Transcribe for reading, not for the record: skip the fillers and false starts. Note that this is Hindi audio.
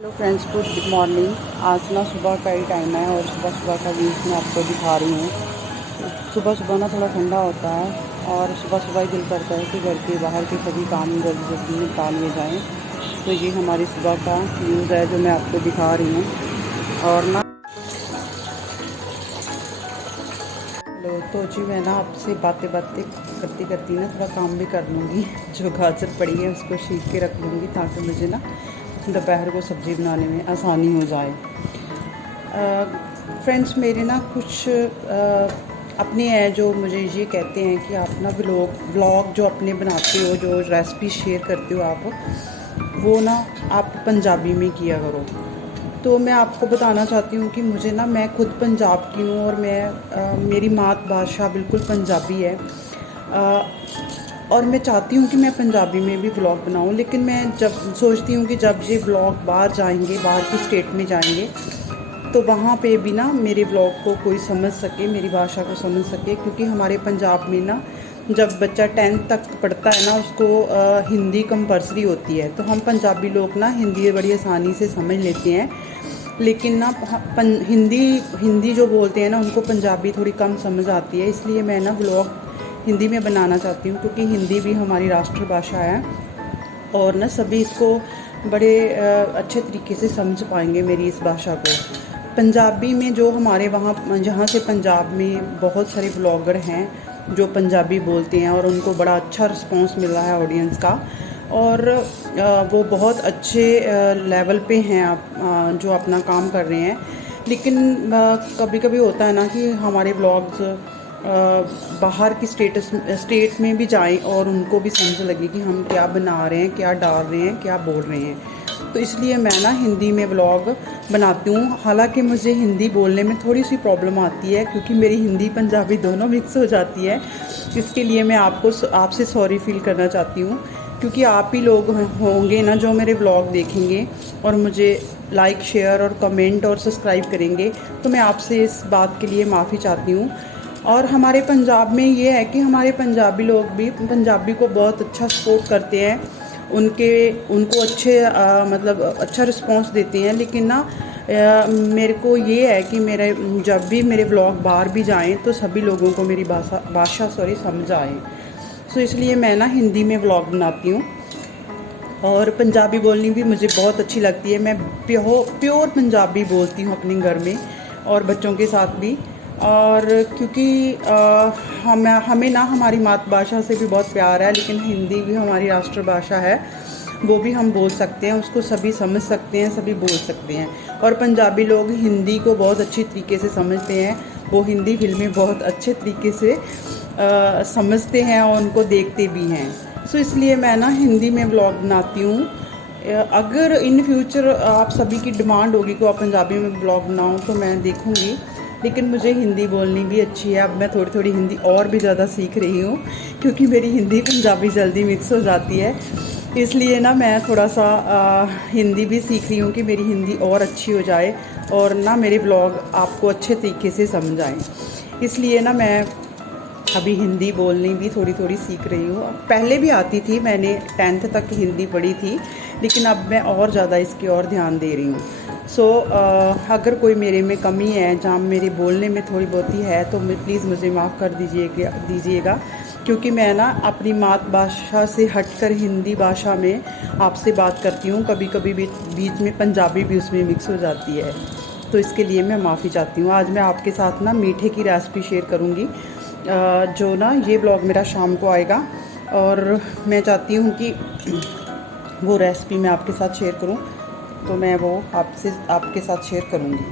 Hello friends, good morning. आज ना सुबह का ही टाइम है और सुबह सुबह का व्यू मैं आपको दिखा रही हूँ। सुबह सुबह ना थोड़ा ठंडा होता है और सुबह सुबह ही दिल करता है कि घर के बाहर के सभी काम जल्दी जल्दी निकाल लिए जाएँ। तो ये हमारी सुबह का व्यूज़ है जो मैं आपको दिखा रही हूँ। और ना हेलो, तो जी मैं ना आपसे बातें बातें करती करती ना थोड़ा काम भी कर लूँगी। जो गाजर पड़ी है उसको छील के रख लूँगी ताकि मुझे ना दोपहर को सब्ज़ी बनाने में आसानी हो जाए। फ्रेंड्स, मेरे ना कुछ अपने हैं जो मुझे ये कहते हैं कि आप ना व्लॉग जो अपने बनाते हो, जो रेसिपी शेयर करते हो आप, वो ना आप पंजाबी में किया करो। तो मैं आपको बताना चाहती हूँ कि मुझे ना, मैं खुद पंजाब की हूँ और मेरी मातृभाषा बिल्कुल पंजाबी है। और मैं चाहती हूँ कि मैं पंजाबी में भी व्लॉग बनाऊँ, लेकिन मैं जब सोचती हूँ कि जब ये व्लॉग बाहर जाएंगे, बाहर की स्टेट में जाएंगे, तो वहाँ पे भी ना मेरे व्लॉग को कोई समझ सके, मेरी भाषा को समझ सके। क्योंकि हमारे पंजाब में ना जब बच्चा 10th तक पढ़ता है ना, उसको हिंदी कंपल्सरी होती है। तो हम पंजाबी लोग ना हिंदी बड़ी आसानी से समझ लेते हैं, लेकिन ना हिंदी जो बोलते हैं ना, उनको पंजाबी थोड़ी कम समझ आती है। इसलिए मैं ना व्लॉग हिंदी में बनाना चाहती हूँ, क्योंकि हिंदी भी हमारी राष्ट्रभाषा है और ना सभी इसको बड़े अच्छे तरीके से समझ पाएंगे मेरी इस भाषा को। पंजाबी में जो हमारे वहाँ जहाँ से पंजाब में बहुत सारे ब्लॉगर हैं जो पंजाबी बोलते हैं और उनको बड़ा अच्छा रिस्पांस मिल रहा है ऑडियंस का। और वो बहुत अच्छे लेवल पे हैं, आप जो अपना काम कर रहे हैं। लेकिन कभी कभी होता है ना कि हमारे ब्लॉग्स बाहर की स्टेट में भी जाएं और उनको भी समझ लगे कि हम क्या बना रहे हैं, क्या डाल रहे हैं, क्या बोल रहे हैं। तो इसलिए मैं ना हिंदी में व्लॉग बनाती हूँ। हालांकि मुझे हिंदी बोलने में थोड़ी सी प्रॉब्लम आती है, क्योंकि मेरी हिंदी पंजाबी दोनों मिक्स हो जाती है। इसके लिए मैं आपसे सॉरी फील करना चाहती हूँ, क्योंकि आप ही लोग होंगे ना जो मेरे व्लॉग देखेंगे और मुझे लाइक, शेयर और कमेंट और सब्सक्राइब करेंगे। तो मैं आपसे इस बात के लिए माफ़ी चाहती हूँ। और हमारे पंजाब में ये है कि हमारे पंजाबी लोग भी पंजाबी को बहुत अच्छा सपोर्ट करते हैं, उनको अच्छे मतलब अच्छा रिस्पांस देते हैं। लेकिन ना मेरे को ये है कि जब भी मेरे व्लॉग बाहर भी जाएं तो सभी लोगों को मेरी भाषा समझ आए। सो इसलिए मैं ना हिंदी में व्लॉग बनाती हूँ और पंजाबी बोलनी भी मुझे बहुत अच्छी लगती है। मैं प्योर पंजाबी बोलती हूँ अपने घर में और बच्चों के साथ भी। और क्योंकि हमें ना हमारी मातृभाषा से भी बहुत प्यार है, लेकिन हिंदी भी हमारी राष्ट्रभाषा है, वो भी हम बोल सकते हैं, उसको सभी समझ सकते हैं, सभी बोल सकते हैं। और पंजाबी लोग हिंदी को बहुत अच्छी तरीके से समझते हैं, वो हिंदी फिल्में बहुत अच्छे तरीके से समझते हैं और उनको देखते भी हैं। सो इसलिए मैं ना हिंदी में व्लॉग बनाती हूँ। अगर इन फ्यूचर आप सभी की डिमांड होगी कि आप पंजाबी में व्लॉग बनाऊँ तो मैं देखूँगी, लेकिन मुझे हिंदी बोलनी भी अच्छी है। अब मैं थोड़ी थोड़ी हिंदी और भी ज़्यादा सीख रही हूँ, क्योंकि मेरी हिंदी पंजाबी जल्दी मिक्स हो जाती है। इसलिए ना मैं थोड़ा सा हिंदी भी सीख रही हूँ कि मेरी हिंदी और अच्छी हो जाए और ना मेरे व्लॉग आपको अच्छे तरीके से समझ आएँ। इसलिए ना मैं अभी हिंदी बोलनी भी थोड़ी थोड़ी सीख रही हूँ। पहले भी आती थी, मैंने 10th तक हिंदी पढ़ी थी, लेकिन अब मैं और ज़्यादा इसकी ओर ध्यान दे रही हूँ। सो अगर कोई मेरे में कमी है, जहाँ मेरे बोलने में थोड़ी बहुत ही है, तो प्लीज़ मुझे माफ़ कर दीजिएगा। क्योंकि मैं ना अपनी मातृभाषा से हटकर हिंदी भाषा में आपसे बात करती हूँ। कभी कभी बीच में पंजाबी भी उसमें मिक्स हो जाती है, तो इसके लिए मैं माफ़ी चाहती हूँ। आज मैं आपके साथ ना मीठे की रेसिपी शेयर करूँगी, जो ना ये ब्लॉग मेरा शाम को आएगा और मैं चाहती हूँ कि वो रेसिपी मैं आपके साथ शेयर करूँ, तो मैं वो आपके साथ शेयर करूँगी।